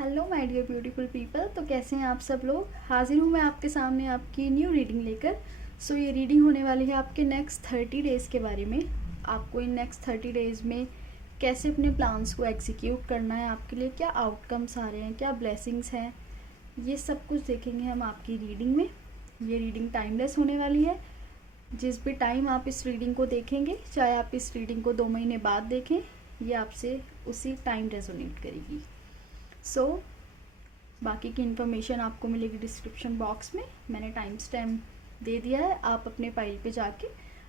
Hello my dear beautiful people. तो कैसे हैं आप सब लोग। हाजिर हूँ मैं आपके सामने आपकी न्यू रीडिंग लेकर। सो ये रीडिंग होने वाली है आपके नेक्स्ट 30 डेज़ के बारे में। आपको इन नेक्स्ट 30 डेज़ में कैसे अपने प्लान्स को एग्जीक्यूट करना है, आपके लिए क्या आउटकम्स आ रहे हैं, क्या ब्लेसिंग्स हैं, ये सब कुछ देखेंगे हम आपकी रीडिंग में। ये रीडिंग टाइमलेस होने वाली है। जिस भी टाइम आप इस रीडिंग को देखेंगे, चाहे आप इस रीडिंग को 2 महीने बाद देखें, ये आपसे उसी टाइम रेजोनेट करेगी। सो बाकी की इन्फॉर्मेशन आपको मिलेगी डिस्क्रिप्शन बॉक्स में। मैंने टाइम स्टैम्प दे दिया है, आप अपने फाइल पे जाके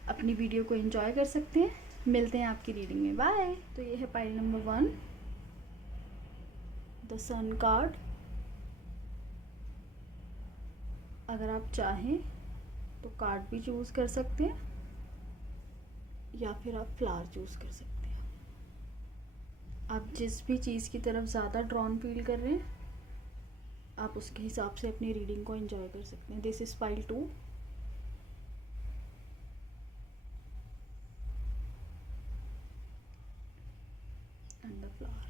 अपनी वीडियो को एंजॉय कर सकते हैं। मिलते हैं आपकी रीडिंग में, बाय। तो ये है file number 1, the sun card. अगर आप चाहें तो कार्ड भी चूज़ कर सकते हैं या फिर आप फ्लावर चूज़ कर सकते हैं। आप जिस भी चीज़ की तरफ ज़्यादा ड्रॉन फील कर रहे हैं, आप उसके हिसाब से अपनी रीडिंग को एंजॉय कर सकते हैं। This is file 2। And the flower.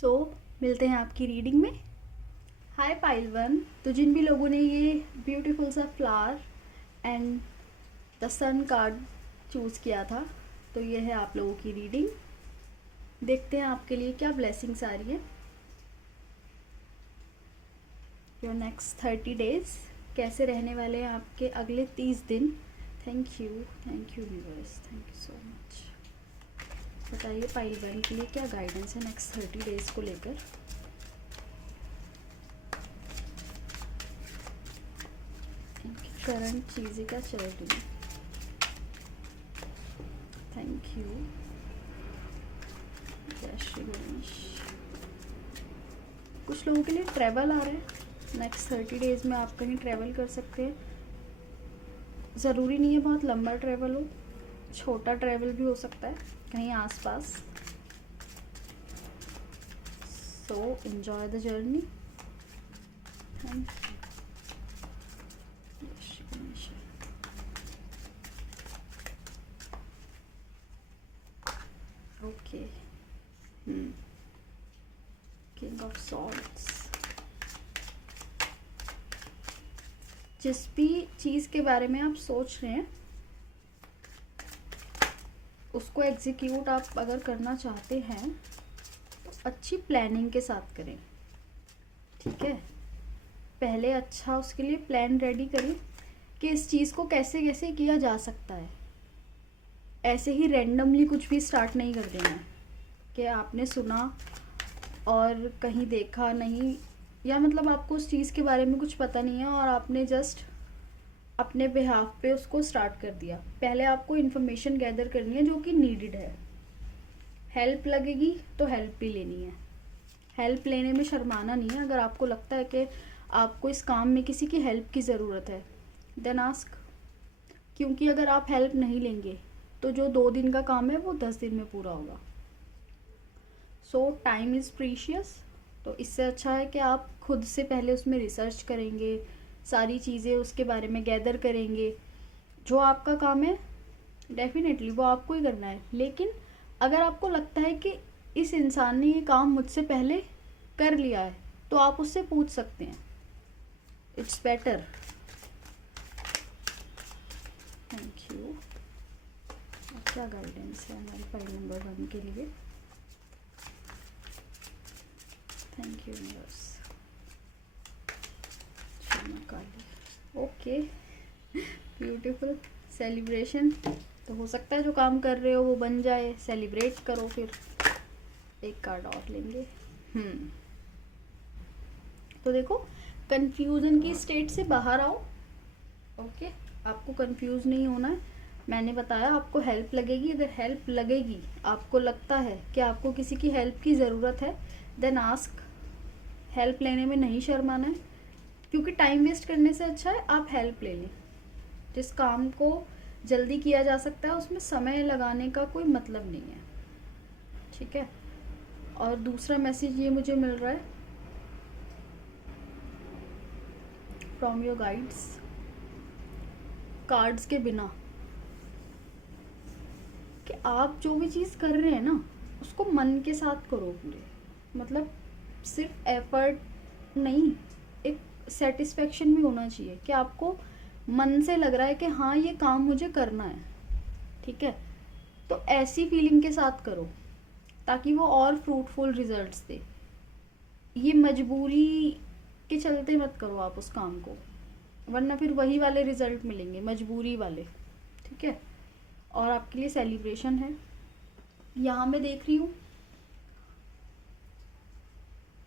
So मिलते हैं आपकी रीडिंग में। Hi pile 1। तो जिन भी लोगों ने ये ब्यूटीफुल सा flower and the sun card choose किया था, तो ये है आप लोगों की रीडिंग। देखते हैं आपके लिए क्या ब्लेसिंग्स आ रही है। योर नेक्स्ट 30 डेज कैसे रहने वाले हैं आपके अगले 30 दिन। Thank you universe, thank you so much. बताइए पाइल 1 के लिए क्या गाइडेंस है नेक्स्ट 30 डेज को लेकर। करंट चीज़ें क्या चल रही हैं। थैंक यू, जय श्री गणेश। कुछ लोगों के लिए ट्रैवल आ रहा है नेक्स्ट 30 डेज़ में। आप कहीं ट्रैवल कर सकते हैं। ज़रूरी नहीं है बहुत लंबा ट्रैवल हो, छोटा ट्रैवल भी हो सकता है कहीं आसपास। So enjoy the journey. Thank you. Okay, king of swords. जिस भी चीज़ के बारे में आप सोच रहे हैं, उसको एग्जीक्यूट आप अगर करना चाहते हैं तो अच्छी प्लानिंग के साथ करें, ठीक है। पहले अच्छा उसके लिए प्लान रेडी करें कि इस चीज़ को कैसे कैसे किया जा सकता है। ऐसे ही रैंडमली कुछ भी स्टार्ट नहीं कर देना है कि आपने सुना और कहीं देखा नहीं, या मतलब आपको उस चीज़ के बारे में कुछ पता नहीं है और आपने जस्ट अपने बिहाफ पे उसको स्टार्ट कर दिया। पहले आपको इन्फॉर्मेशन गैदर करनी है जो कि नीडेड है। हेल्प लगेगी तो हेल्प भी लेनी है। हेल्प लेने में शर्माना नहीं है। अगर आपको लगता है कि आपको इस काम में किसी की हेल्प की ज़रूरत है, देन आस्क। क्योंकि अगर आप हेल्प नहीं लेंगे तो जो 2 दिन का काम है वो 10 दिन में पूरा होगा। सो टाइम इज़ प्रीशियस। तो इससे अच्छा है कि आप खुद से पहले उसमें रिसर्च करेंगे, सारी चीज़ें उसके बारे में गैदर करेंगे। जो आपका काम है डेफिनेटली वो आपको ही करना है, लेकिन अगर आपको लगता है कि इस इंसान ने ये काम मुझसे पहले कर लिया है तो आप उससे पूछ सकते हैं। It's better. Thank you. क्या गाइडेंस है हमारी फाइल नंबर 1 के लिए। Thank you universe. Okay, beautiful. Celebration. तो हो सकता है जो काम कर रहे हो वो बन जाए, सेलिब्रेट करो। फिर एक कार्ड और लेंगे। तो देखो, कंफ्यूजन की स्टेट से बाहर आओ। ओके, आपको कंफ्यूज नहीं होना है। मैंने बताया आपको हेल्प लगेगी। अगर हेल्प लगेगी, आपको लगता है कि आपको किसी की हेल्प की ज़रूरत है, देन आस्क। हेल्प लेने में नहीं शर्माना है, क्योंकि टाइम वेस्ट करने से अच्छा है आप हेल्प ले लें। जिस काम को जल्दी किया जा सकता है उसमें समय लगाने का कोई मतलब नहीं है, ठीक है। और दूसरा मैसेज ये मुझे मिल रहा है, फ्रॉम योर गाइड्स, कार्ड्स के बिना, कि आप जो भी चीज़ कर रहे हैं ना उसको मन के साथ करो पूरे, मतलब सिर्फ एफर्ट नहीं, एक सेटिस्फेक्शन भी होना चाहिए कि आपको मन से लग रहा है कि हाँ ये काम मुझे करना है, ठीक है। तो ऐसी फीलिंग के साथ करो ताकि वो और फ्रूटफुल रिजल्ट्स दे। ये मजबूरी के चलते मत करो आप उस काम को, वरना फिर वही वाले रिजल्ट मिलेंगे, मजबूरी वाले, ठीक है। और आपके लिए सेलिब्रेशन है, यहाँ मैं देख रही हूँ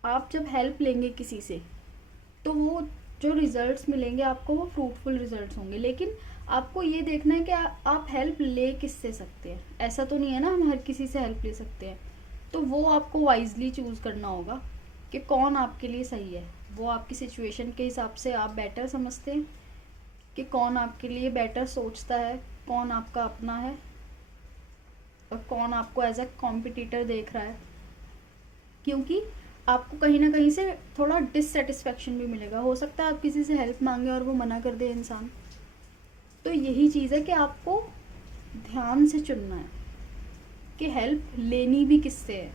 आप जब हेल्प लेंगे किसी से तो वो जो रिजल्ट्स मिलेंगे आपको वो फ्रूटफुल रिजल्ट्स होंगे, लेकिन आपको ये देखना है कि आप हेल्प ले किससे सकते हैं। ऐसा तो नहीं है ना हम हर किसी से हेल्प ले सकते हैं, तो वो आपको वाइजली चूज़ करना होगा कि कौन आपके लिए सही है। वो आपकी सिचुएशन के हिसाब से आप बेटर समझते हैं कि कौन आपके लिए बेटर सोचता है, कौन आपका अपना है और कौन आपको एज अ कॉम्पिटिटर देख रहा है, क्योंकि आपको कहीं ना कहीं से थोड़ा डिससेटिस्फेक्शन भी मिलेगा। हो सकता है आप किसी से हेल्प मांगे और वो मना कर दे इंसान, तो यही चीज़ है कि आपको ध्यान से चुनना है कि हेल्प लेनी भी किससे है,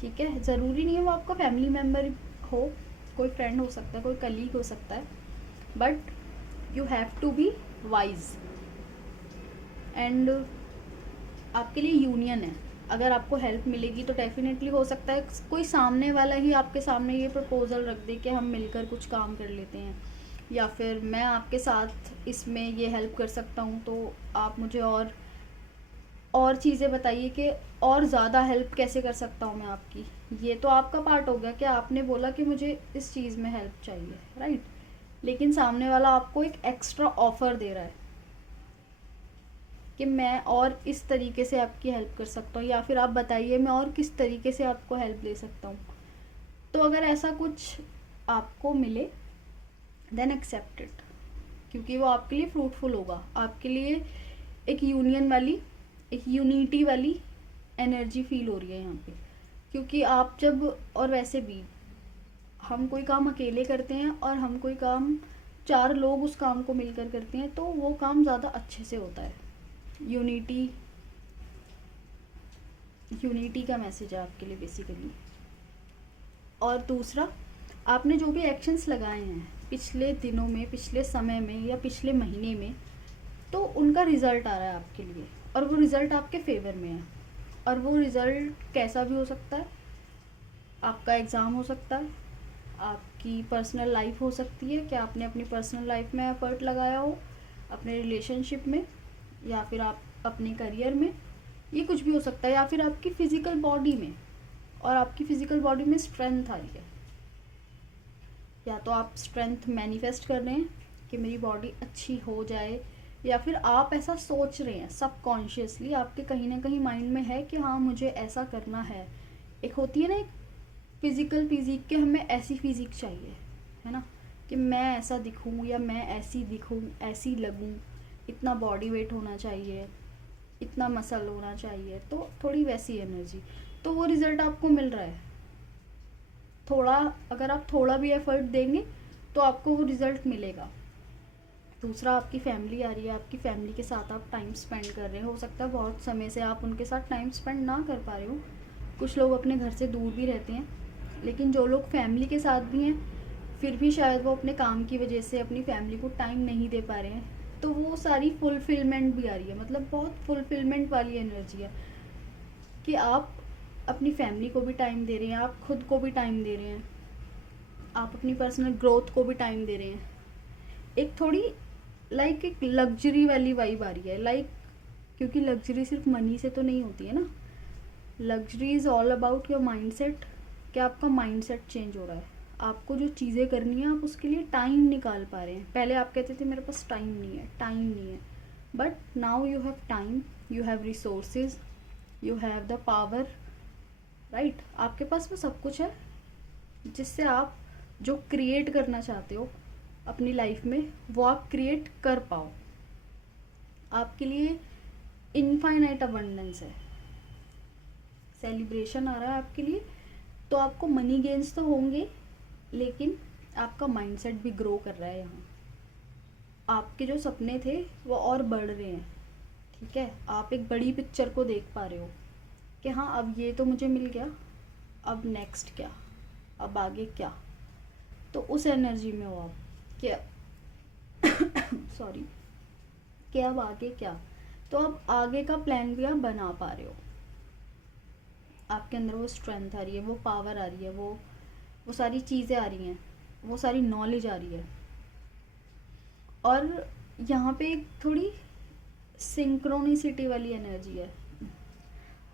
ठीक है। ज़रूरी नहीं है वो आपका फैमिली मेम्बर हो, कोई फ्रेंड हो सकता है, कोई कलीग हो सकता है, but you have to be wise. And आपके लिए यूनियन है, अगर आपको हेल्प मिलेगी तो डेफिनेटली हो सकता है कोई सामने वाला ही आपके सामने ये प्रपोज़ल रख दे कि हम मिलकर कुछ काम कर लेते हैं, या फिर मैं आपके साथ इसमें ये हेल्प कर सकता हूँ, तो आप मुझे और चीज़ें बताइए कि और ज़्यादा हेल्प कैसे कर सकता हूँ मैं आपकी। ये तो आपका पार्ट हो गया कि आपने बोला कि मुझे इस चीज़ में हेल्प चाहिए, राइट। लेकिन सामने वाला आपको एक एक्स्ट्रा ऑफ़र दे रहा है कि मैं और इस तरीके से आपकी हेल्प कर सकता हूँ, या फिर आप बताइए मैं और किस तरीके से आपको हेल्प ले सकता हूँ। तो अगर ऐसा कुछ आपको मिले देन एक्सेप्ट इट, क्योंकि वो आपके लिए फ्रूटफुल होगा, आपके लिए एक यूनियन वाली, एक यूनिटी वाली एनर्जी फील हो रही है यहाँ पे। क्योंकि आप जब, और वैसे भी हम कोई काम अकेले करते हैं और हम कोई काम 4 लोग उस काम को मिलकर करते हैं तो वो काम ज़्यादा अच्छे से होता है। यूनिटी का मैसेज है आपके लिए बेसिकली। और दूसरा, आपने जो भी एक्शंस लगाए हैं पिछले दिनों में, पिछले समय में या पिछले महीने में, तो उनका रिज़ल्ट आ रहा है आपके लिए, और वो रिज़ल्ट आपके फेवर में है। और वो रिज़ल्ट कैसा भी हो सकता है, आपका एग्ज़ाम हो सकता है, आपकी पर्सनल लाइफ हो सकती है कि आपने अपनी पर्सनल लाइफ में एफर्ट लगाया हो, अपने रिलेशनशिप में, या फिर आप अपने करियर में, ये कुछ भी हो सकता है, या फिर आपकी फ़िज़िकल बॉडी में, और आपकी फ़िज़िकल बॉडी में स्ट्रेंथ आ रही है, या तो आप स्ट्रेंथ मैनिफेस्ट कर रहे हैं कि मेरी बॉडी अच्छी हो जाए, या फिर आप ऐसा सोच रहे हैं सबकॉन्शियसली, आपके कहीं ना कहीं माइंड में है कि हाँ मुझे ऐसा करना है। एक होती है ना एक फिज़िकल फिज़िक के, हमें ऐसी फिज़िक चाहिए, है ना, कि मैं ऐसा दिखूँ या मैं ऐसी दिखूँ, ऐसी लगूँ, इतना बॉडी वेट होना चाहिए, इतना मसल होना चाहिए, तो थोड़ी वैसी एनर्जी। तो वो रिज़ल्ट आपको मिल रहा है थोड़ा, अगर आप थोड़ा भी एफर्ट देंगे तो आपको वो रिज़ल्ट मिलेगा। दूसरा, आपकी फैमिली आ रही है, आपकी फैमिली के साथ आप टाइम स्पेंड कर रहे हैं। हो सकता है बहुत समय से आप उनके साथ टाइम स्पेंड ना कर पा रहे हो, कुछ लोग अपने घर से दूर भी रहते हैं, लेकिन जो लोग फैमिली के साथ भी हैं फिर भी शायद वो अपने काम की वजह से अपनी फैमिली को टाइम नहीं दे पा रहे हैं, तो वो सारी फुलफिलमेंट भी आ रही है, मतलब बहुत फुलफिलमेंट वाली एनर्जी है कि आप अपनी फैमिली को भी टाइम दे रहे हैं, आप खुद को भी टाइम दे रहे हैं, आप अपनी पर्सनल ग्रोथ को भी टाइम दे रहे हैं। एक थोड़ी लाइक एक लग्जरी वाली वाइब आ रही है, लाइक क्योंकि लग्जरी सिर्फ मनी से तो नहीं होती है ना, luxury is all about your mindset, कि आपका माइंडसेट चेंज हो रहा है, आपको जो चीज़ें करनी है आप उसके लिए टाइम निकाल पा रहे हैं। पहले आप कहते थे मेरे पास टाइम नहीं है, टाइम नहीं है, but now you have time, you have resources, you have the power, right. आपके पास वो सब कुछ है जिससे आप जो क्रिएट करना चाहते हो अपनी लाइफ में वो आप क्रिएट कर पाओ। आपके लिए इनफाइनाइट अबंडेंस है, सेलिब्रेशन आ रहा है आपके लिए, तो आपको मनी गेन्स तो होंगे, लेकिन आपका माइंडसेट भी ग्रो कर रहा है यहाँ। आपके जो सपने थे वो और बढ़ रहे हैं, ठीक है। आप एक बड़ी पिक्चर को देख पा रहे हो कि हाँ अब ये तो मुझे मिल गया, अब नेक्स्ट क्या, अब आगे क्या। तो उस एनर्जी में हो आप क्या सॉरी, कि अब आगे क्या। तो अब आगे का प्लान भी आप बना पा रहे हो। आपके अंदर वो स्ट्रेंथ आ रही है, वो पावर आ रही है, वो सारी चीज़ें आ रही हैं, वो सारी नॉलेज आ रही है। और यहाँ पे एक थोड़ी सिंक्रोनिसिटी वाली एनर्जी है,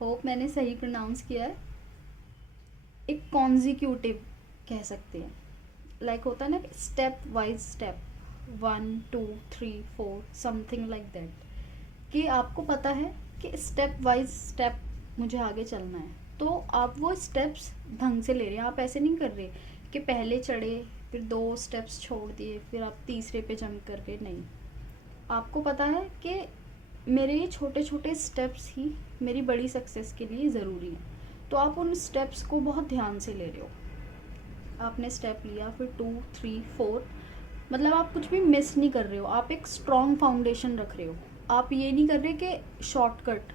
होप मैंने सही प्रोनाउंस किया है। एक कॉन्जिक्यूटिव कह सकते हैं, लाइक होता है ना step wise step, 1 2 3 4 something like that, कि आपको पता है कि स्टेप वाइज स्टेप मुझे आगे चलना है। तो आप वो स्टेप्स ढंग से ले रहे हैं। आप ऐसे नहीं कर रहे कि पहले चढ़े फिर 2 स्टेप्स छोड़ दिए फिर आप तीसरे पे जंप कर रहे, नहीं। आपको पता है कि मेरे ये छोटे छोटे स्टेप्स ही मेरी बड़ी सक्सेस के लिए ज़रूरी हैं। तो आप उन स्टेप्स को बहुत ध्यान से ले रहे हो। आपने स्टेप लिया फिर 2 3 4, मतलब आप कुछ भी मिस नहीं कर रहे हो। आप एक स्ट्रॉन्ग फाउंडेशन रख रहे हो। आप ये नहीं कर रहे कि शॉर्टकट,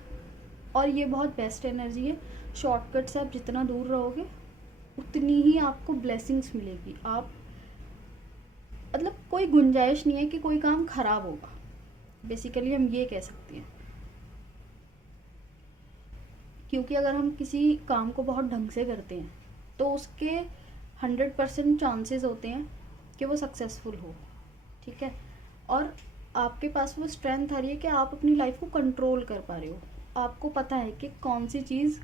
और ये बहुत बेस्ट एनर्जी है। शॉर्टकट से आप जितना दूर रहोगे उतनी ही आपको ब्लेसिंग्स मिलेगी। आप मतलब कोई गुंजाइश नहीं है कि कोई काम खराब होगा, बेसिकली हम ये कह सकते हैं। क्योंकि अगर हम किसी काम को बहुत ढंग से करते हैं तो उसके 100% चांसेस होते हैं कि वो सक्सेसफुल हो, ठीक है। और आपके पास वो स्ट्रेंथ आ रही है कि आप अपनी लाइफ को कंट्रोल कर पा रहे हो। आपको पता है कि कौन सी चीज़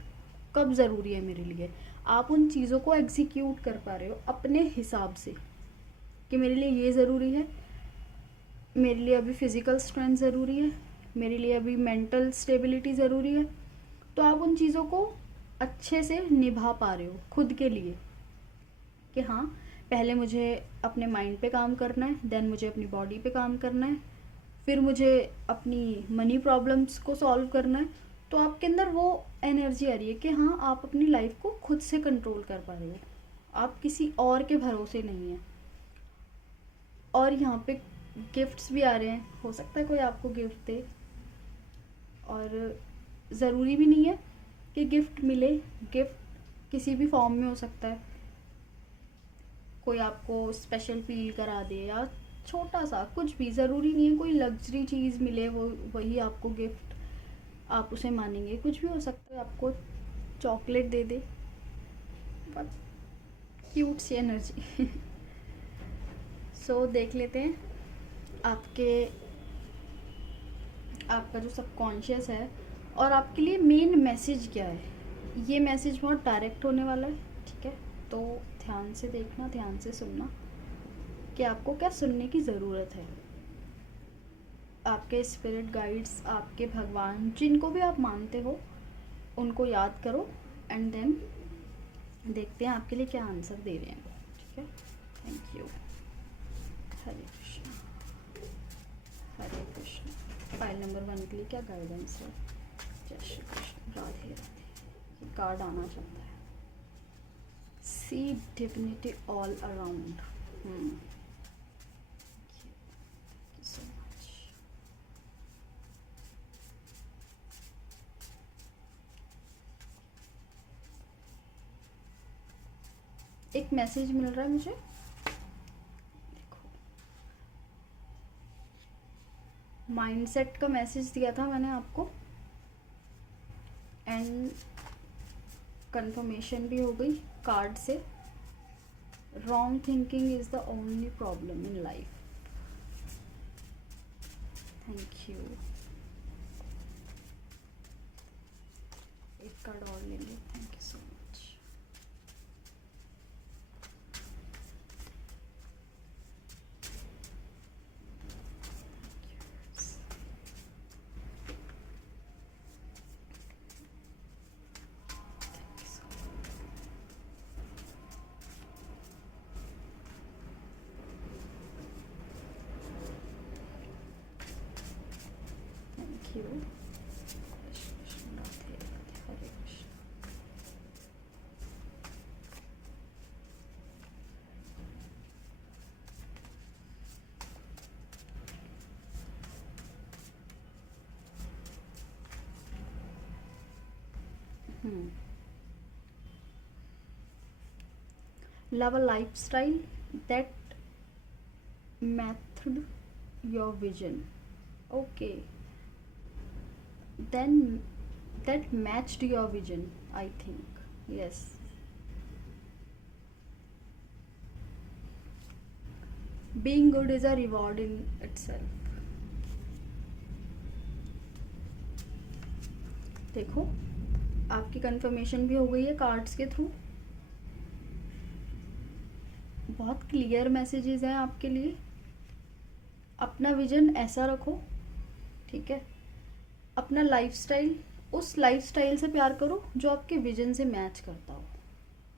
कब ज़रूरी है मेरे लिए। आप उन चीज़ों को एग्जीक्यूट कर पा रहे हो अपने हिसाब से, कि मेरे लिए ये ज़रूरी है, मेरे लिए अभी फ़िज़िकल स्ट्रेंथ ज़रूरी है, मेरे लिए अभी मेंटल स्टेबिलिटी ज़रूरी है। तो आप उन चीज़ों को अच्छे से निभा पा रहे हो खुद के लिए, कि हाँ पहले मुझे अपने माइंड पे काम करना है, देन मुझे अपनी बॉडी पे काम करना है, फिर मुझे अपनी मनी प्रॉब्लम्स को सॉल्व करना है। तो आपके अंदर वो एनर्जी आ रही है कि हाँ आप अपनी लाइफ को खुद से कंट्रोल कर पा रहे हो, आप किसी और के भरोसे नहीं हैं। और यहाँ पे गिफ्ट्स भी आ रहे हैं, हो सकता है कोई आपको गिफ्ट दे, और ज़रूरी भी नहीं है कि गिफ्ट मिले। गिफ्ट किसी भी फॉर्म में हो सकता है। कोई आपको स्पेशल फील करा दे, या छोटा सा कुछ भी, ज़रूरी नहीं है कोई लग्जरी चीज़ मिले वो वही आपको गिफ्ट आप उसे मानेंगे। कुछ भी हो सकता है, आपको चॉकलेट दे दे, बट क्यूट सी एनर्जी सो देख लेते हैं आपका जो सबकॉन्शियस है और आपके लिए मेन मैसेज क्या है। ये मैसेज बहुत डायरेक्ट होने वाला है, ठीक है। तो ध्यान से देखना, ध्यान से सुनना कि आपको क्या सुनने की ज़रूरत है। आपके स्पिरिट गाइड्स, आपके भगवान, जिनको भी आप मानते हो उनको याद करो, एंड देन देखते हैं आपके लिए क्या आंसर दे रहे हैं, ठीक है। Thank you. Hare Krishna Hare Krishna. File number 1 के लिए क्या गाइडेंस है? जय श्री कृष्ण, राधे राधे। ये कार्ड आना चाहता है। See divinity all around. So much. एक मैसेज मिल रहा है मुझे, माइंडसेट का मैसेज दिया था मैंने आपको, एंड कंफर्मेशन भी हो गई कार्ड से। Wrong thinking is the only problem in life. Thank you. एक कार्ड और लेंगे। Thank you so much. Thank you. Krishna Radhe Radhe, Hare Krishna. Love a lifestyle that matched your vision. Okay, then that matched your vision, I think. Yes. Being good is a reward in itself. देखो, आपकी confirmation भी हो गई है cards के through. बहुत clear messages हैं आपके लिए। अपना विजन ऐसा रखो, ठीक है। अपना लाइफस्टाइल, उस लाइफस्टाइल से प्यार करो जो आपके विजन से मैच करता हो,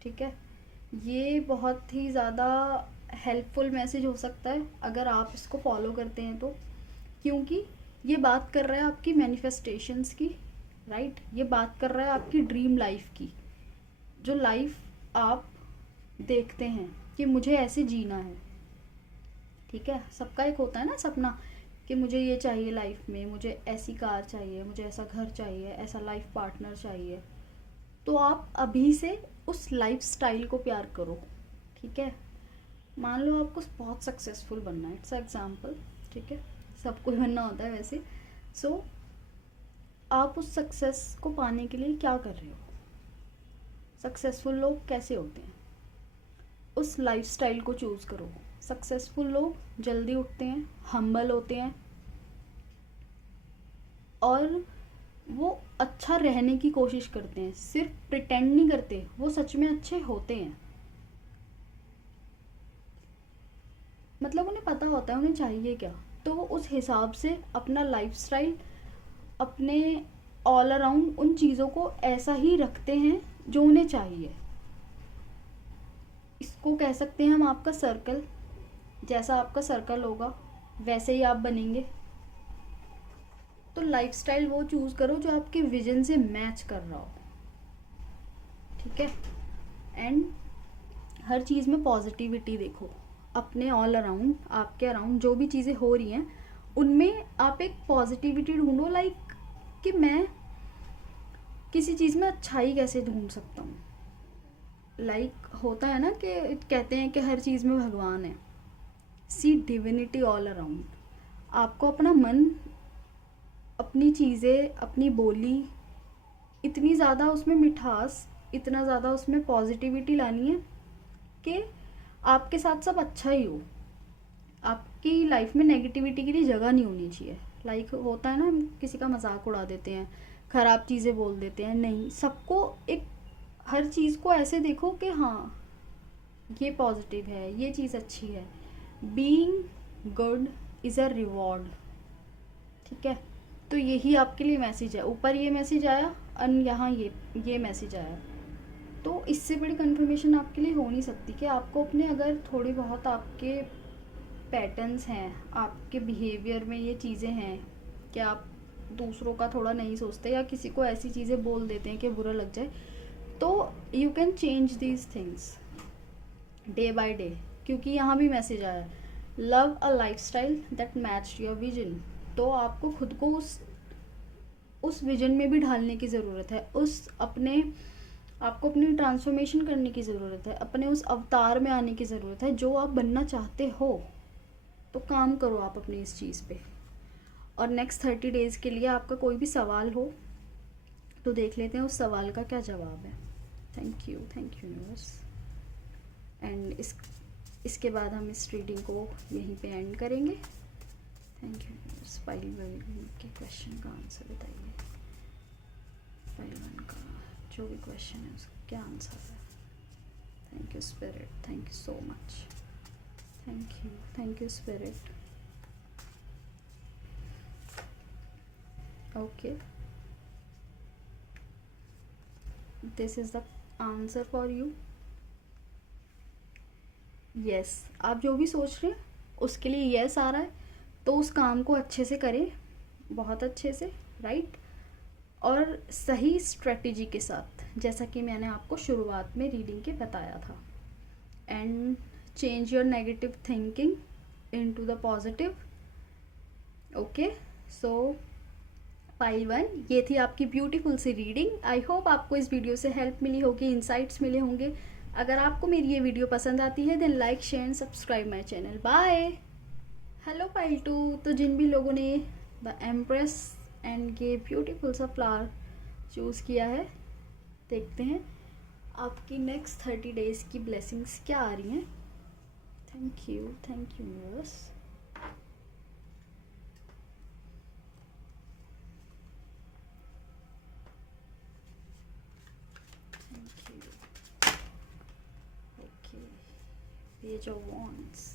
ठीक है। ये बहुत ही ज़्यादा हेल्पफुल मैसेज हो सकता है अगर आप इसको फॉलो करते हैं तो, क्योंकि ये बात कर रहा है आपकी मैनिफेस्टेशंस की, राइट। ये बात कर रहा है आपकी ड्रीम लाइफ की, जो लाइफ आप देखते हैं कि मुझे ऐसे जीना है, ठीक है। सबका एक होता है ना सपना कि मुझे ये चाहिए लाइफ में, मुझे ऐसी कार चाहिए, मुझे ऐसा घर चाहिए, ऐसा लाइफ पार्टनर चाहिए। तो आप अभी से उस लाइफ स्टाइल को प्यार करो, ठीक है। मान लो आपको बहुत सक्सेसफुल बनना है, इट्स एग्जाम्पल, ठीक है। सबको बनना होता है वैसे। सो आप उस सक्सेस को पाने के लिए क्या कर रहे हो? सक्सेसफुल लोग कैसे होते हैं? उस लाइफस्टाइल को चूज़ करो। सक्सेसफुल लोग जल्दी उठते हैं, हम्बल होते हैं, और वो अच्छा रहने की कोशिश करते हैं, सिर्फ प्रिटेंड नहीं करते, वो सच में अच्छे होते हैं। मतलब उन्हें पता होता है उन्हें चाहिए क्या, तो वो उस हिसाब से अपना लाइफस्टाइल, अपने ऑल अराउंड उन चीज़ों को ऐसा ही रखते हैं जो उन्हें चाहिए। इसको कह सकते हैं हम आपका सर्कल। जैसा आपका सर्कल होगा वैसे ही आप बनेंगे। तो लाइफस्टाइल वो चूज़ करो जो आपके विजन से मैच कर रहा हो, ठीक है। एंड हर चीज़ में पॉजिटिविटी देखो। अपने ऑल अराउंड, आपके अराउंड जो भी चीज़ें हो रही हैं उनमें आप एक पॉजिटिविटी ढूंढो, लाइक कि मैं किसी चीज़ में अच्छाई कैसे ढूंढ सकता हूँ। लाइक होता है ना कि कहते हैं कि हर चीज़ में भगवान है। See divinity all around. आपको अपना मन, अपनी चीज़ें, अपनी बोली, इतनी ज़्यादा उसमें मिठास, इतना ज़्यादा उसमें पॉजिटिविटी लानी है कि आपके साथ सब अच्छा ही हो। आपकी लाइफ में नेगेटिविटी के लिए जगह नहीं होनी चाहिए। लाइक होता है ना, हम किसी का मजाक उड़ा देते हैं, ख़राब चीज़ें बोल देते हैं। नहीं, सबको एक, हर चीज़ को ऐसे देखो कि हाँ ये पॉजिटिव है, ये चीज़ अच्छी है। Being good is a reward, ठीक है। तो यही आपके लिए मैसेज है। ऊपर ये मैसेज आया और यहाँ ये मैसेज आया। तो इससे बड़ी कंफर्मेशन आपके लिए हो नहीं सकती कि आपको अपने, अगर थोड़ी बहुत आपके पैटर्न्स हैं, आपके बिहेवियर में ये चीज़ें हैं कि आप दूसरों का थोड़ा नहीं सोचते या किसी को ऐसी चीज़ें बोल देते हैं कि बुरा लग जाए, तो you can change these things day by day. क्योंकि यहाँ भी मैसेज आया, love a lifestyle that match your vision. तो आपको खुद को उस विजन में भी ढालने की ज़रूरत है। आपको अपनी ट्रांसफॉर्मेशन करने की ज़रूरत है, अपने उस अवतार में आने की ज़रूरत है जो आप बनना चाहते हो। तो काम करो आप अपनी इस चीज़ पे। और नेक्स्ट 30 डेज़ के लिए आपका कोई भी सवाल हो तो देख लेते हैं उस सवाल का क्या जवाब है। Thank you universe. एंड इसके बाद हम इस रीडिंग को यहीं पे एंड करेंगे। Thank you universe. फाइल 1 के क्वेश्चन का आंसर बताइए। फाइल 1 का जो भी क्वेश्चन है उसका क्या आंसर है? Thank you spirit, thank you so much, thank you spirit. Okay, this is the answer for you. Yes, आप जो भी सोच रहे हैं उसके लिए यस आ रहा है, तो उस काम को अच्छे से करें, बहुत अच्छे से, राइट। और सही स्ट्रेटजी के साथ, जैसा कि मैंने आपको शुरुआत में रीडिंग के बताया था। And change your negative thinking into the positive. Okay, so pile 1 ये थी आपकी ब्यूटीफुल सी रीडिंग। आई होप आपको इस वीडियो से हेल्प मिली होगी, इंसाइट्स मिले होंगे। अगर आपको मेरी ये वीडियो पसंद आती है then like share and subscribe my channel. Bye. Hello pile 2, तो जिन भी लोगों ने द एम्प्रेस एंड ये ब्यूटीफुल सा फ्लावर चूज़ किया है, देखते हैं आपकी नेक्स्ट 30 डेज की ब्लेसिंग्स क्या आ रही हैं। Thank you universe. Okay, page of wands.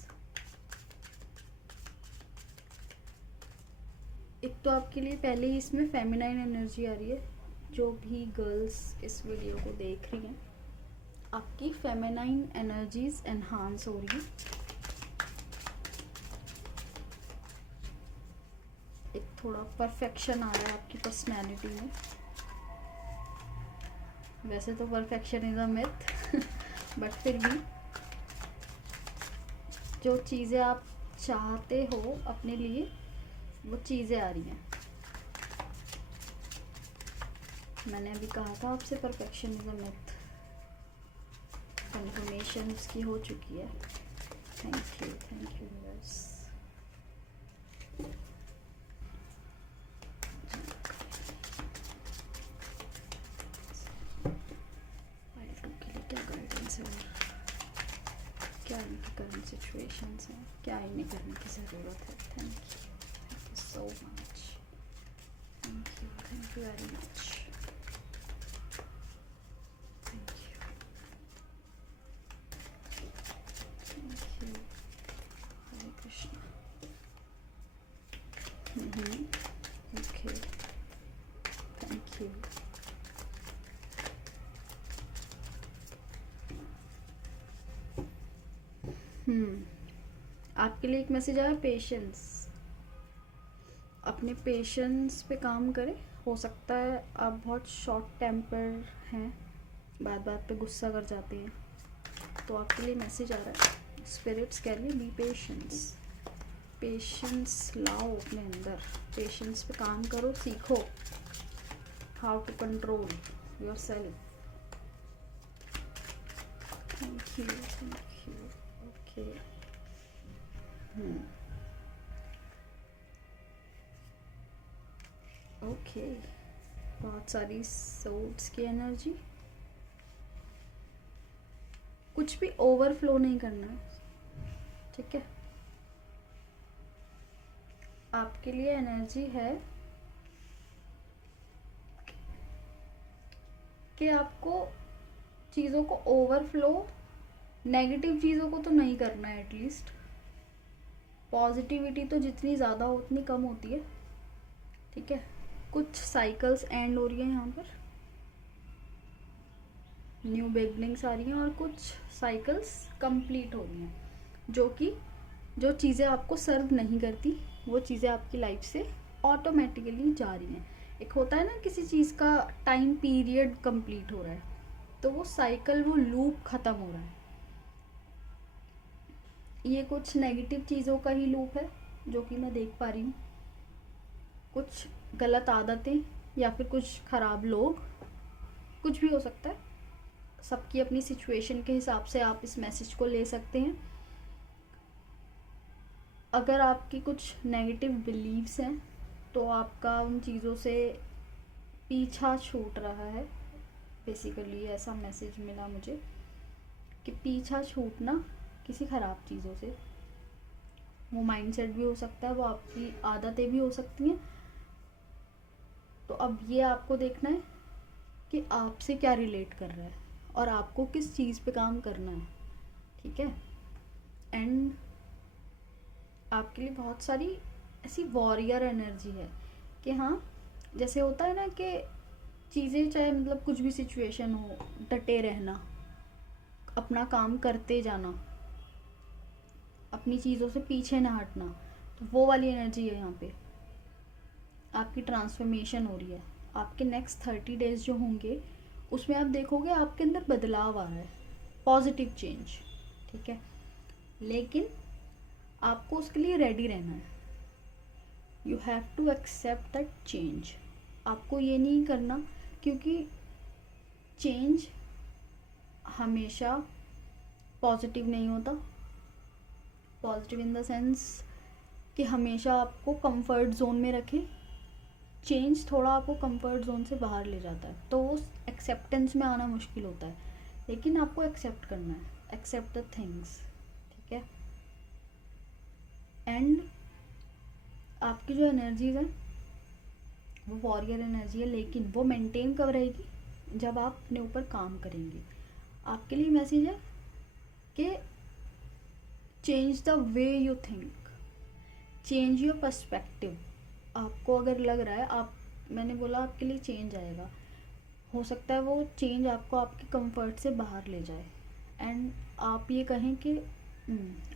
एक तो आपके लिए पहले ही इसमें फेमिनाइन एनर्जी आ रही है। जो भी गर्ल्स इस वीडियो को देख रही हैं, आपकी फेमिनाइन एनर्जीज एनहांस हो रही है। एक थोड़ा परफेक्शन आ रहा है आपकी पर्सनैलिटी में। वैसे तो perfection is a myth but फिर भी जो चीज़ें आप चाहते हो अपने लिए वो चीज़ें आ रही हैं। मैंने अभी कहा था आपसे perfection is a myth, confirmation उसकी हो चुकी है। Thank you universe. क्या गाइडेंस है, क्या इनकी करंट सिचुएशंस हैं, क्या इन्हें करने की ज़रूरत है। Thank you so much. Thank you very much. Hare Krishna. Okay, thank you. आपके लिए एक मैसेज आया, पेशेंस। अपने पेशेंस पे काम करें। हो सकता है आप बहुत शॉर्ट टेम्पर हैं, बात बात पे गुस्सा कर जाते हैं, तो आपके लिए मैसेज आ रहा है, स्पिरिट्स कह रही है बी पेशेंस। पेशेंस लाओ अपने अंदर, पेशेंस पे काम करो, सीखो how to control yourself. Thank you okay. Okay, बहुत सारी सोर्ड्स की एनर्जी। कुछ भी ओवरफ्लो नहीं करना है, ठीक है। आपके लिए एनर्जी है कि आपको चीज़ों को ओवरफ्लो, नेगेटिव चीज़ों को तो नहीं करना है। एटलीस्ट पॉजिटिविटी तो जितनी ज़्यादा हो उतनी कम होती है, ठीक है। कुछ साइकिल्स एंड हो रही है यहाँ पर, न्यू बिगनिंग्स आ रही हैं, और कुछ साइकिल्स कंप्लीट हो रही हैं। जो चीज़ें आपको सर्व नहीं करती वो चीज़ें आपकी लाइफ से ऑटोमेटिकली जा रही हैं। एक होता है ना, किसी चीज़ का टाइम पीरियड कंप्लीट हो रहा है तो वो साइकिल, वो लूप ख़त्म हो रहा है। ये कुछ नेगेटिव चीज़ों का ही लूप है जो कि मैं देख पा रही हूँ। कुछ गलत आदतें या फिर कुछ ख़राब लोग, कुछ भी हो सकता है। सबकी अपनी सिचुएशन के हिसाब से आप इस मैसेज को ले सकते हैं। अगर आपकी कुछ नेगेटिव बिलीव्स हैं तो आपका उन चीज़ों से पीछा छूट रहा है। बेसिकली ऐसा मैसेज मिला मुझे कि पीछा छूटना किसी ख़राब चीज़ों से, वो माइंडसेट भी हो सकता है, वो आपकी आदतें भी हो सकती हैं। तो अब ये आपको देखना है कि आपसे क्या रिलेट कर रहा है और आपको किस चीज़ पे काम करना है, ठीक है। एंड आपके लिए बहुत सारी ऐसी वॉरियर एनर्जी है कि हाँ, जैसे होता है ना कि चीज़ें चाहे मतलब कुछ भी सिचुएशन हो, डटे रहना, अपना काम करते जाना, अपनी चीज़ों से पीछे ना हटना, तो वो वाली एनर्जी है यहाँ पे। आपकी ट्रांसफॉर्मेशन हो रही है। आपके नेक्स्ट 30 डेज जो होंगे उसमें आप देखोगे आपके अंदर बदलाव आ रहा है, पॉजिटिव चेंज, ठीक है। लेकिन आपको उसके लिए रेडी रहना है। You have to accept that change, आपको ये नहीं करना, क्योंकि चेंज हमेशा पॉजिटिव नहीं होता। पॉजिटिव इन द सेंस कि हमेशा आपको कंफर्ट जोन में रखे। चेंज थोड़ा आपको कंफर्ट जोन से बाहर ले जाता है, तो वो एक्सेप्टेंस में आना मुश्किल होता है। लेकिन आपको एक्सेप्ट करना है, एक्सेप्ट द थिंग्स, ठीक है। एंड आपकी जो एनर्जीज है वो वॉरियर एनर्जी है, लेकिन वो मेंटेन कब रहेगी, जब आप अपने ऊपर काम करेंगे। आपके लिए मैसेज है कि change the way you think, change your perspective. आपको अगर लग रहा है आप, मैंने बोला आपके लिए चेंज आएगा, हो सकता है वो चेंज आपको आपके कंफर्ट से बाहर ले जाए एंड आप ये कहें कि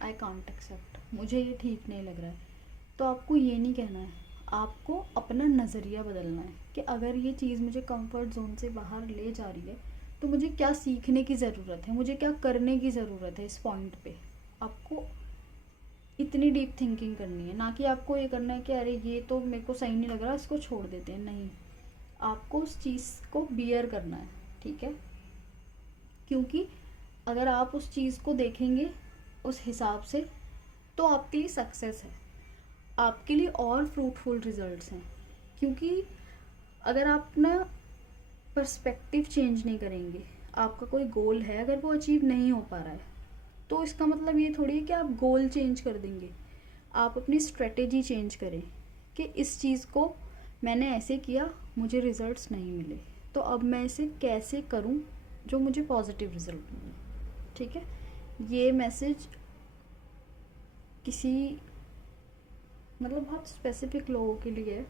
आई कांट एक्सेप्ट, मुझे ये ठीक नहीं लग रहा है। तो आपको ये नहीं कहना है, आपको अपना नज़रिया बदलना है कि अगर ये चीज़ मुझे कंफर्ट जोन से बाहर ले जा रही है तो मुझे क्या सीखने की ज़रूरत है, मुझे क्या करने की ज़रूरत है इस पॉइंट पे। आपको इतनी डीप थिंकिंग करनी है, ना कि आपको ये करना है कि अरे ये तो मेरे को सही नहीं लग रहा, इसको छोड़ देते हैं। नहीं, आपको उस चीज़ को बियर करना है, ठीक है। क्योंकि अगर आप उस चीज़ को देखेंगे उस हिसाब से तो आपके लिए सक्सेस है, आपके लिए और फ्रूटफुल रिजल्ट्स हैं। क्योंकि अगर आप अपना पर्सपेक्टिव चेंज नहीं करेंगे, आपका कोई गोल है अगर वो अचीव नहीं हो पा रहा है, तो इसका मतलब ये थोड़ी है कि आप गोल चेंज कर देंगे। आप अपनी स्ट्रेटेजी चेंज करें कि इस चीज़ को मैंने ऐसे किया, मुझे रिजल्ट्स नहीं मिले, तो अब मैं इसे कैसे करूं जो मुझे पॉजिटिव रिजल्ट मिले, ठीक है। ये मैसेज किसी मतलब बहुत स्पेसिफिक लोगों के लिए है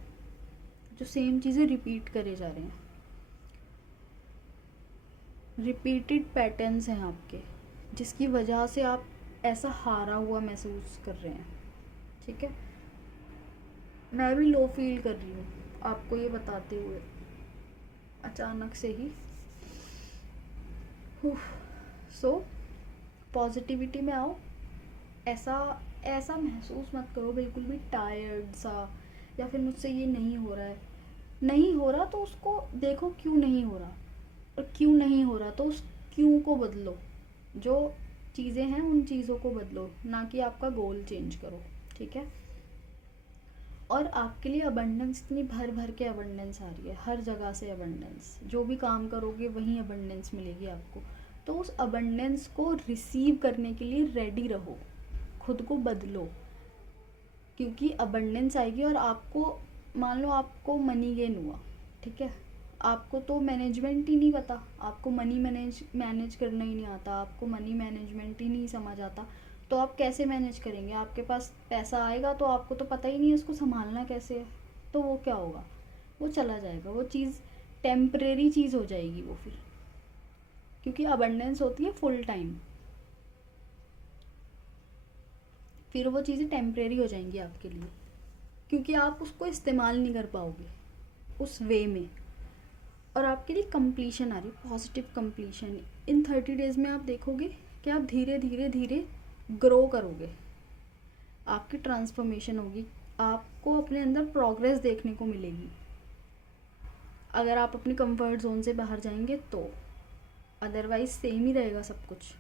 जो सेम चीज़ें रिपीट करे जा रहे हैं। रिपीटेड पैटर्न्स हैं आपके, जिसकी वजह से आप ऐसा हारा हुआ महसूस कर रहे हैं, ठीक है। मैं भी लो फील कर रही हूँ आपको ये बताते हुए, अचानक से ही। सो पॉजिटिविटी में आओ। ऐसा ऐसा महसूस मत करो बिल्कुल भी टायर्ड सा, या फिर मुझसे ये नहीं हो रहा है। नहीं हो रहा तो उसको देखो क्यों नहीं हो रहा, और क्यों नहीं हो रहा तो उस क्यों को बदलो। जो चीज़ें हैं उन चीज़ों को बदलो, ना कि आपका गोल चेंज करो, ठीक है। और आपके लिए अबंडेंस इतनी भर भर के अबंडेंस आ रही है, हर जगह से अबंडेंस। जो भी काम करोगे वहीं अबंडेंस मिलेगी आपको। तो उस अबंडेंस को रिसीव करने के लिए रेडी रहो, खुद को बदलो, क्योंकि अबंडेंस आएगी। और आपको मान लो आपको मनी गेन हुआ, ठीक है, आपको तो मैनेजमेंट ही नहीं पता, आपको मनी मैनेज करना ही नहीं आता, आपको मनी मैनेजमेंट ही नहीं समझ आता, तो आप कैसे मैनेज करेंगे। आपके पास पैसा आएगा तो आपको तो पता ही नहीं है उसको संभालना कैसे है, तो वो क्या होगा, वो चला जाएगा, वो चीज़ टेम्परेरी चीज़ हो जाएगी वो फिर, क्योंकि अबंडेंस होती है फुल टाइम, फिर वो चीज़ें टेम्परेरी हो जाएंगी आपके लिए, क्योंकि आप उसको इस्तेमाल नहीं कर पाओगे उस वे में। और आपके लिए कंप्लीशन आ रही है, पॉजिटिव कंप्लीशन। इन 30 डेज़ में आप देखोगे कि आप धीरे धीरे धीरे ग्रो करोगे, आपकी ट्रांसफॉर्मेशन होगी, आपको अपने अंदर प्रोग्रेस देखने को मिलेगी अगर आप अपने कंफर्ट जोन से बाहर जाएंगे तो। अदरवाइज सेम ही रहेगा सब कुछ।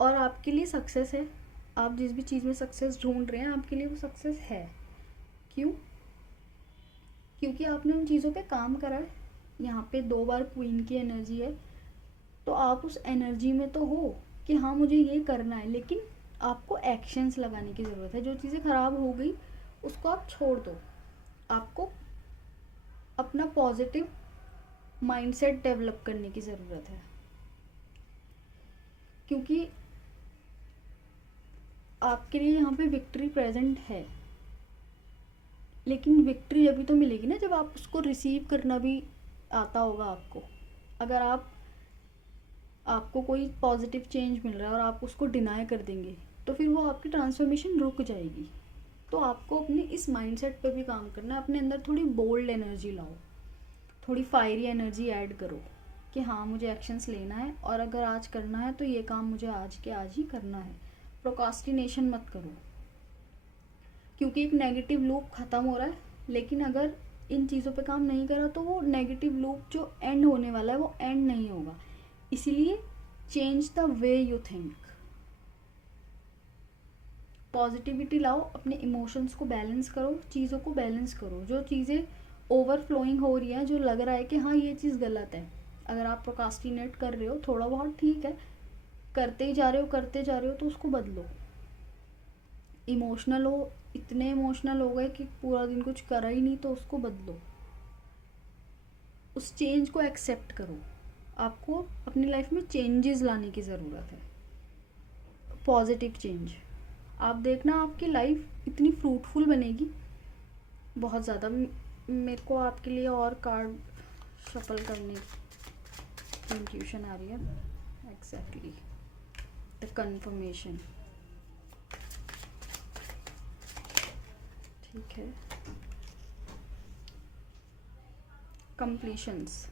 और आपके लिए सक्सेस है, आप जिस भी चीज़ में सक्सेस ढूंढ रहे हैं आपके लिए वो सक्सेस है। क्यों? क्योंकि आपने उन चीज़ों पे काम करा है। यहाँ पे 2 बार क्वीन की एनर्जी है, तो आप उस एनर्जी में तो हो कि हाँ मुझे ये करना है, लेकिन आपको एक्शंस लगाने की ज़रूरत है। जो चीज़ें ख़राब हो गई उसको आप छोड़ दो, आपको अपना पॉजिटिव माइंडसेट डेवलप करने की ज़रूरत है। क्योंकि आपके लिए यहाँ पे विक्ट्री प्रेजेंट है, लेकिन विक्ट्री अभी तो मिलेगी ना जब आप उसको रिसीव करना भी आता होगा आपको। अगर आपको कोई पॉजिटिव चेंज मिल रहा है और आप उसको डिनाई कर देंगे तो फिर वो आपकी ट्रांसफॉर्मेशन रुक जाएगी। तो आपको अपने इस माइंडसेट पे भी काम करना है, अपने अंदर थोड़ी बोल्ड एनर्जी लाओ, थोड़ी फायरी एनर्जी ऐड करो कि हाँ मुझे एक्शंस लेना है, और अगर आज करना है तो ये काम मुझे आज के आज ही करना है। प्रोकास्टिनेशन मत करो, क्योंकि एक नेगेटिव लूप ख़त्म हो रहा है लेकिन अगर इन चीज़ों पे काम नहीं करा तो वो नेगेटिव लूप जो एंड होने वाला है वो एंड नहीं होगा। इसीलिए change the way you think, positivity लाओ, अपने इमोशंस को बैलेंस करो, चीज़ों को बैलेंस करो। जो चीज़ें ओवरफ्लोइंग हो रही हैं, जो लग रहा है कि हाँ ये चीज़ गलत है, अगर आप प्रोकास्टिनेट कर रहे हो थोड़ा बहुत ठीक है, करते ही जा रहे हो करते जा रहे हो तो उसको बदलो। इमोशनल हो, इतने इमोशनल हो गए कि पूरा दिन कुछ करा ही नहीं, तो उसको बदलो, उस चेंज को एक्सेप्ट करो। आपको अपनी लाइफ में चेंजेस लाने की ज़रूरत है, पॉजिटिव चेंज। आप देखना आपकी लाइफ इतनी फ्रूटफुल बनेगी, बहुत ज़्यादा। मेरे को आपके लिए और कार्ड शफल करने की इंट्यूशन आ रही है। एग्जैक्टली द कन्फर्मेशन, ठीक है। कंप्लीशंस,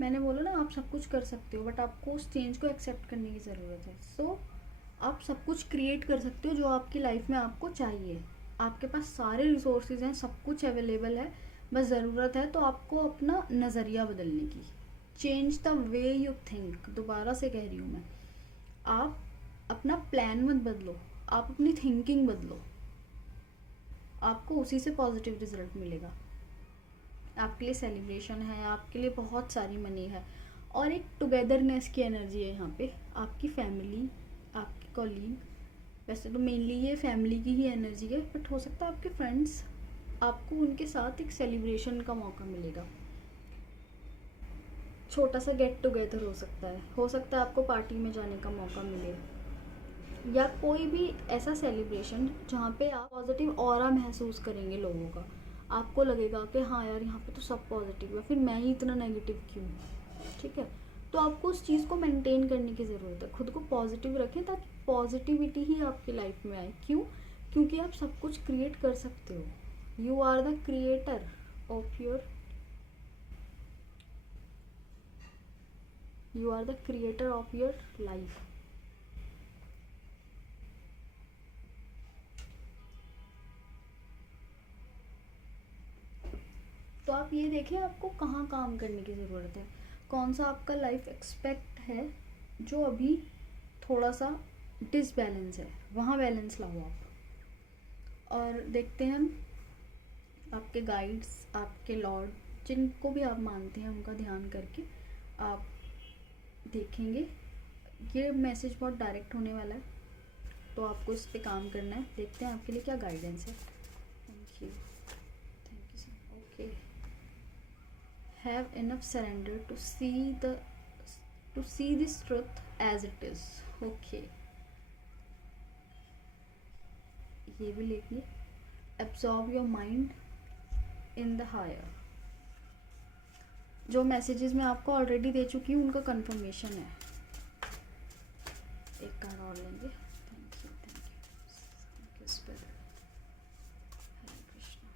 मैंने बोला ना आप सब कुछ कर सकते हो, बट आपको उस चेंज को एक्सेप्ट करने की ज़रूरत है। सो आप सब कुछ क्रिएट कर सकते हो जो आपकी लाइफ में आपको चाहिए। आपके पास सारे रिसोर्सेज हैं, सब कुछ अवेलेबल है, बस ज़रूरत है तो आपको अपना नज़रिया बदलने की। Change the way you think, दोबारा से कह रही हूँ मैं, आप अपना प्लान मत बदलो, आप अपनी थिंकिंग बदलो, आपको उसी से पॉजिटिव रिजल्ट मिलेगा। आपके लिए सेलिब्रेशन है, आपके लिए बहुत सारी मनी है, और एक टुगेदरनेस की एनर्जी है यहाँ पे। आपकी फैमिली, आपके कॉलीग, वैसे तो मेनली ये फैमिली की ही एनर्जी है, बट हो सकता है आपके फ्रेंड्स, आपको उनके साथ एक सेलिब्रेशन का मौका मिलेगा। छोटा सा गेट टुगेदर हो सकता है आपको पार्टी में जाने का मौका मिले, या कोई भी ऐसा सेलिब्रेशन जहाँ पे आप पॉजिटिव ऑरा महसूस करेंगे लोगों का। आपको लगेगा कि हाँ यार यहाँ पे तो सब पॉजिटिव है, फिर मैं ही इतना नेगेटिव क्यों। ठीक है, तो आपको उस चीज़ को मेंटेन करने की ज़रूरत है। खुद को पॉजिटिव रखें ताकि पॉजिटिविटी ही आपकी लाइफ में आए। क्यों? क्योंकि आप सब कुछ क्रिएट कर सकते हो। You are the creator of your, you are the creator of your life. तो आप ये देखें आपको कहाँ काम करने की ज़रूरत है, कौन सा आपका लाइफ एक्सपेक्ट है जो अभी थोड़ा सा डिसबैलेंस है, वहाँ बैलेंस लाओ आप। और देखते हैं हम आपके गाइड्स, आपके लॉर्ड, जिनको भी आप मानते हैं, उनका ध्यान करके आप देखेंगे। ये मैसेज बहुत डायरेक्ट होने वाला है, तो आपको इस पे काम करना है। देखते हैं आपके लिए क्या गाइडेंस है। Thank you, thank you sir. Okay, have enough surrender to see this truth as it is. Okay, ये भी लिखिए, absorb your mind in the higher। जो मैसेजेस मैं आपको ऑलरेडी दे चुकी हूँ उनका कंफर्मेशन है। एक कार्ड और लेंगे। Thank you, thank you spirit. Hare Krishna.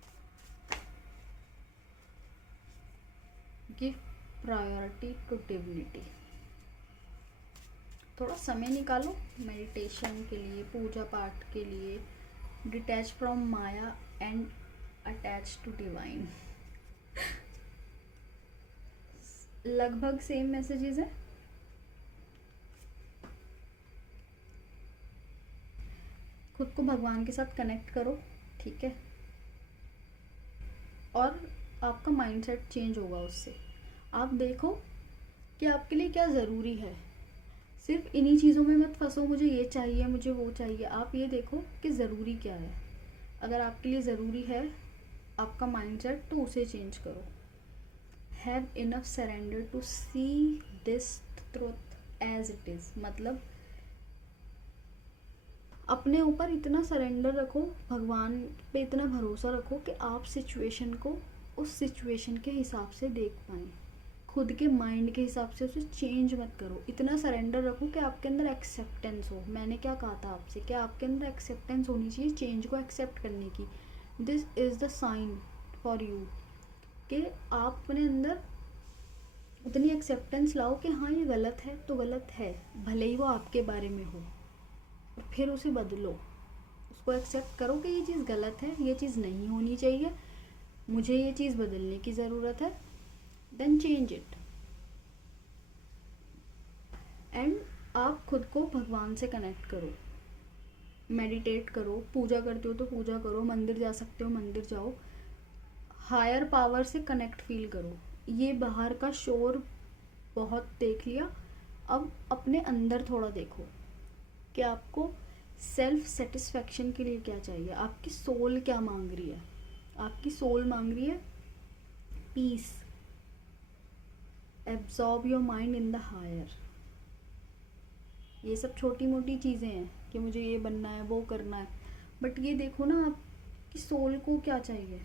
Give priority to divinity. थोड़ा समय निकालो मेडिटेशन के लिए, पूजा पाठ के लिए। Detach from maya and attach to divine. लगभग सेम मैसेजेस हैं। खुद को भगवान के साथ कनेक्ट करो, ठीक है, और आपका माइंडसेट चेंज होगा उससे। आप देखो कि आपके लिए क्या ज़रूरी है, सिर्फ इन्हीं चीज़ों में मत फंसो, मुझे ये चाहिए मुझे वो चाहिए। आप ये देखो कि ज़रूरी क्या है। अगर आपके लिए ज़रूरी है आपका माइंडसेट, तो उसे चेंज करो। Have enough surrender to see this truth as it is, मतलब अपने ऊपर इतना सरेंडर रखो, भगवान पे इतना भरोसा रखो कि आप सिचुएशन को उस सिचुएशन के हिसाब से देख पाएँ। खुद के माइंड के हिसाब से उसे चेंज मत करो, इतना सरेंडर रखो कि आपके अंदर एक्सेप्टेंस हो। मैंने क्या कहा था आपसे, कि आपके अंदर एक्सेप्टेंस होनी चाहिए चेंज को एक्सेप्ट करने की। This is the sign for you कि आप अपने अंदर उतनी एक्सेप्टेंस लाओ कि हाँ ये गलत है तो गलत है, भले ही वो आपके बारे में हो। फिर उसे बदलो, उसको एक्सेप्ट करो कि ये चीज़ गलत है, ये चीज़ नहीं होनी चाहिए, मुझे ये चीज़ बदलने की ज़रूरत है, देन चेंज इट। एंड आप खुद को भगवान से कनेक्ट करो, मेडिटेट करो, पूजा करते हो तो पूजा करो, मंदिर जा सकते हो मंदिर जाओ, हायर पावर से कनेक्ट फील करो। ये बाहर का शोर बहुत देख लिया, अब अपने अंदर थोड़ा देखो कि आपको सेल्फ सेटिस्फैक्शन के लिए क्या चाहिए, आपकी सोल क्या मांग रही है। आपकी सोल मांग रही है peace, absorb your mind in the higher. ये सब छोटी मोटी चीज़ें हैं कि मुझे ये बनना है, वो करना है, बट ये देखो ना आपकी सोल को क्या चाहिए,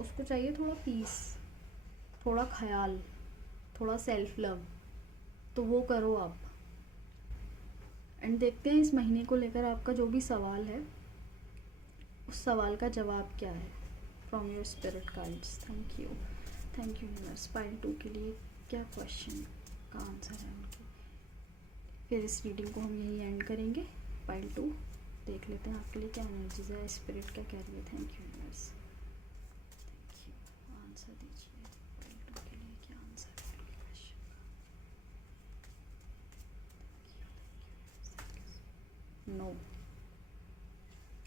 उसको चाहिए थोड़ा पीस, थोड़ा ख्याल, थोड़ा सेल्फ लव, तो वो करो आप। एंड देखते हैं इस महीने को लेकर आपका जो भी सवाल है, उस सवाल का जवाब क्या है from your spirit guides. Thank you universe. Pile 2 के लिए क्या क्वेश्चन का आंसर है उनकी। फिर इस रीडिंग को हम यही एंड करेंगे। पाइल 2 देख लेते हैं आपके लिए क्या एनर्जीज है, स्पिरिट क्या कह रही है। Thank you universe, thank you. Answer दीजिए पाइल 2 के लिए क्या आंसर है क्वेश्चन का। नो,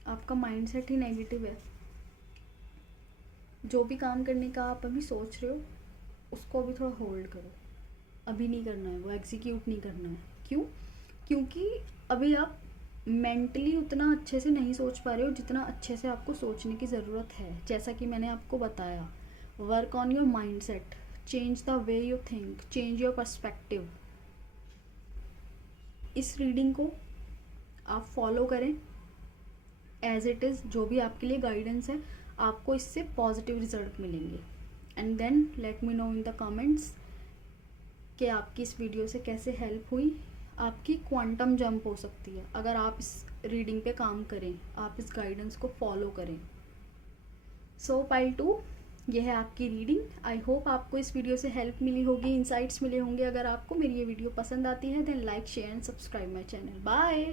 आपका माइंडसेट ही नेगेटिव है। जो भी काम करने का आप अभी सोच रहे हो उसको अभी थोड़ा होल्ड करो, अभी नहीं करना है, वो एग्जीक्यूट नहीं करना है। क्यों? क्योंकि अभी आप मेंटली उतना अच्छे से नहीं सोच पा रहे हो जितना अच्छे से आपको सोचने की ज़रूरत है। जैसा कि मैंने आपको बताया, work on your mindset, change the way you think, change your perspective. इस रीडिंग को आप फॉलो करें एज इट इज़, जो भी आपके लिए गाइडेंस है, आपको इससे पॉजिटिव रिजल्ट मिलेंगे। And then let me know in the comments कि आपकी इस वीडियो से कैसे हेल्प हुई। आपकी क्वांटम जंप हो सकती है अगर आप इस रीडिंग पे काम करें, आप इस गाइडेंस को फॉलो करें। सो पाइल 2 ये है आपकी रीडिंग। आई होप आपको इस वीडियो से हेल्प मिली होगी, इंसाइट्स मिले होंगे। अगर आपको मेरी ये वीडियो पसंद आती है then like share and subscribe my channel. Bye.